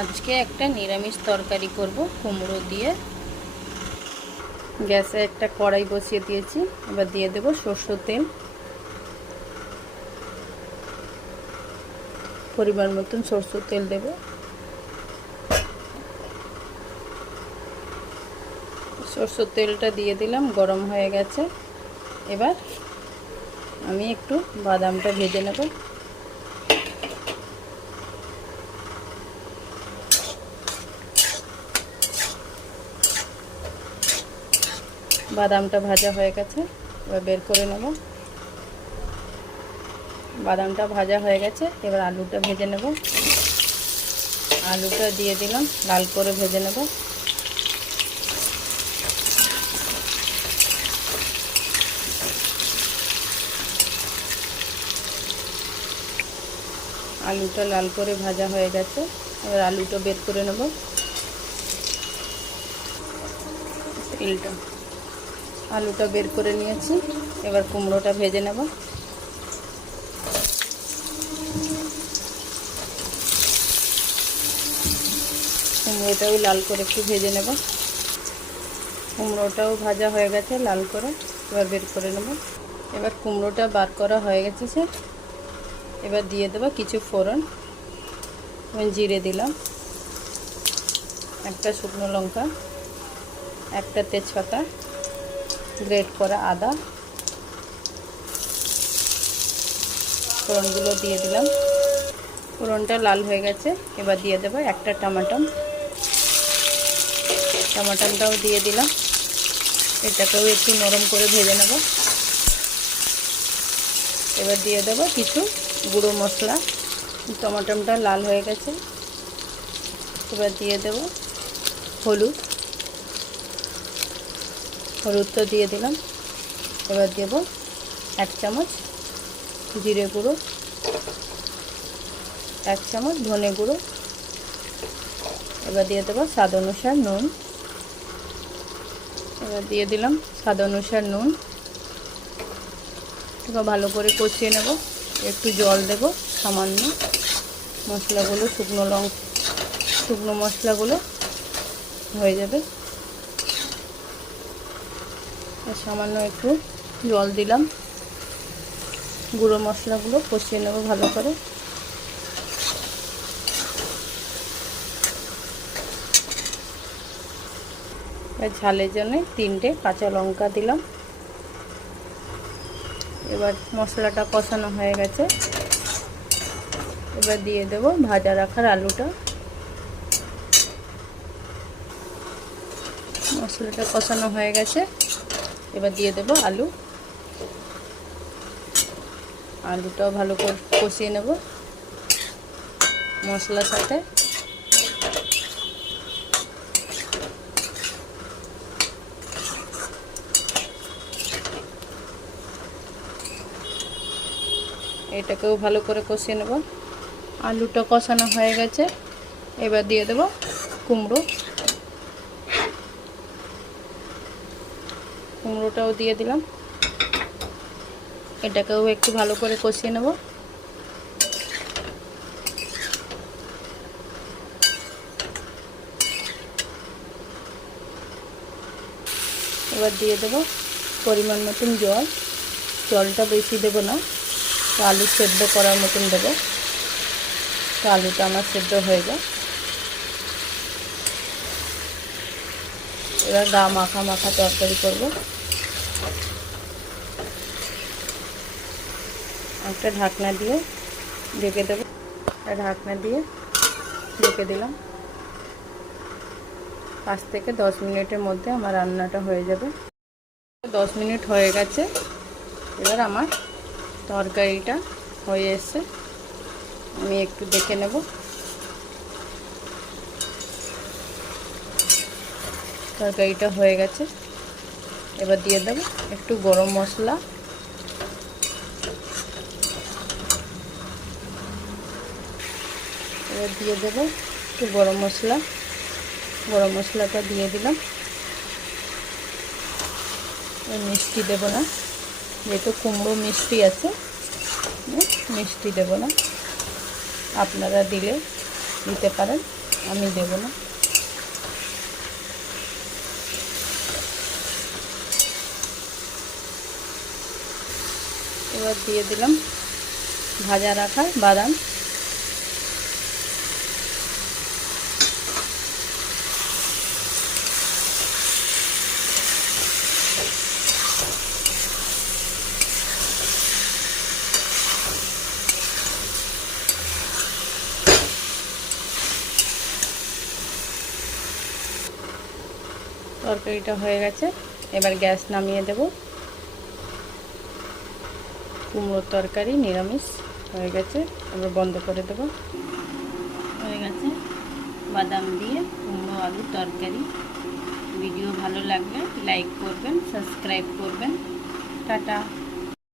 আজকে একটা নিরামিষ তরকারি করব কুমড়ো দিয়ে। গ্যাসে একটা কড়াই বসিয়ে দিয়েছি, এবার দিয়ে দেব সরষের তেল, পরিমাণ মতন সরষের তেল দেব। সরষের তেলটা দিয়ে দিলাম, গরম হয়ে গেছে। এবার আমি একটু বাদামটা ভেজে নেব। বাদামটা ভাজা হয়ে গেছে, এবার বের করে নেব। বাদামটা ভাজা হয়ে গেছে, এবার আলুটা ভেজে নেব। আলুটা দিয়ে দিলাম, লাল করে ভেজে নেব। আলুটা লাল করে ভাজা হয়ে গেছে, এবার আলুটা বের করে নেব। আলুটা বের করে নিয়েছি, এবার কুমড়োটা ভেজে নেব। কুমড়োটাও লাল করে একটু ভেজে নেব। কুমড়োটাও ভাজা হয়ে গেছে লাল করে, এবার বের করে নেব। এবার কুমড়োটা বার করা হয়ে গেছে সে, এবার দিয়ে দেবো কিছু ফোড়ন। জিরে দিলাম, একটা শুকনো লঙ্কা, একটা তেজপাতা, গ্রেট করা আদা, ফোড়নগুলো দিয়ে দিলাম। ফোড়নটা লাল হয়ে গেছে, এবার দিয়ে দেবো একটা টমাটমটাও দিয়ে দিলাম। এটাকেও একটু নরম করে ভেজে নেব। এবার দিয়ে দেবো কিছু গুঁড়ো মশলা। টমাটমটা লাল হয়ে গেছে, এবার দিয়ে দেব হলুদটা দিয়ে দিলাম। এবার দেব 1 চামচ জিরে গুঁড়ো, 1 চামচ ধনে গুঁড়ো। এবার দিয়ে দেবো স্বাদ অনুসার নুন। এবার দিয়ে দিলাম স্বাদ অনুসার নুন। এবার ভালো করে কষিয়ে নেব। একটু জল দেব সামান্য। মশলাগুলো শুকনো মশলাগুলো হয়ে যাবে। সামান্য একটু জল দিলাম। গুঁড়ো মশলাগুলো কষিয়ে নেব ভালো করে। ঝালের জন্য 3টে কাঁচা লঙ্কা দিলাম। এবার মশলাটা কষানো হয়ে গেছে, এবার দিয়ে দেব ভাজা রাখার আলুটা। মশলাটা কষানো হয়ে গেছে, এবার দিয়ে দেব আলুটাও ভালো করে কষিয়ে নেব মশলার সাথে। এটাকেও ভালো করে কষিয়ে নেব। আলুটা কষানো হয়ে গেছে, এবার দিয়ে দেব কুমড়োটাও দিয়ে দিলাম। এটাকেও একটু ভালো করে কষিয়ে নেব। এবার দিয়ে দেব পরিমাণ মতন জল। জলটা বেশি দেব না, তো আলু সেদ্ধ করার মতন দেব, তো আলুটা আমার সেদ্ধ হয়ে যায়। এবার গা মাখা মাখা তরকারি করব। একটা ঢাকনা দিয়ে ঢেকে দেব। ঢাকনা দিয়ে ঢেকে দিলাম। 5 থেকে 10 মিনিটের মধ্যে আমার রান্নাটা হয়ে যাবে। 10 মিনিট হয়ে গেছে, এবার আমার তরকারিটা হয়ে এসছে। আমি একটু দেখে নেব। তরকারিটা হয়ে গেছে, এবার দিয়ে দেব একটু গরম মশলা। এবার দিয়ে দেব একটু গরম মশলাটা দিয়ে দিলাম। মিষ্টি দেব না, যেহেতু কুমড়ো মিষ্টি আছে, মিষ্টি দেব না। আপনারা দিতে পারেন। আমি দেব না। এবার দিয়ে দিলাম ভাজা রাখা বাদাম। তরকারিটা হয়ে গেছে, এবার গ্যাস নামিয়ে দেব। কুমড়োর তরকারি নিরামিষ হয়ে গেছে, এবার বন্ধ করে দেব। হয়ে গেছে বাদাম দিয়ে কুমড়ো আলুর তরকারি। ভিডিও ভালো লাগলে লাইক করবেন, সাবস্ক্রাইব করবেন। টাটা।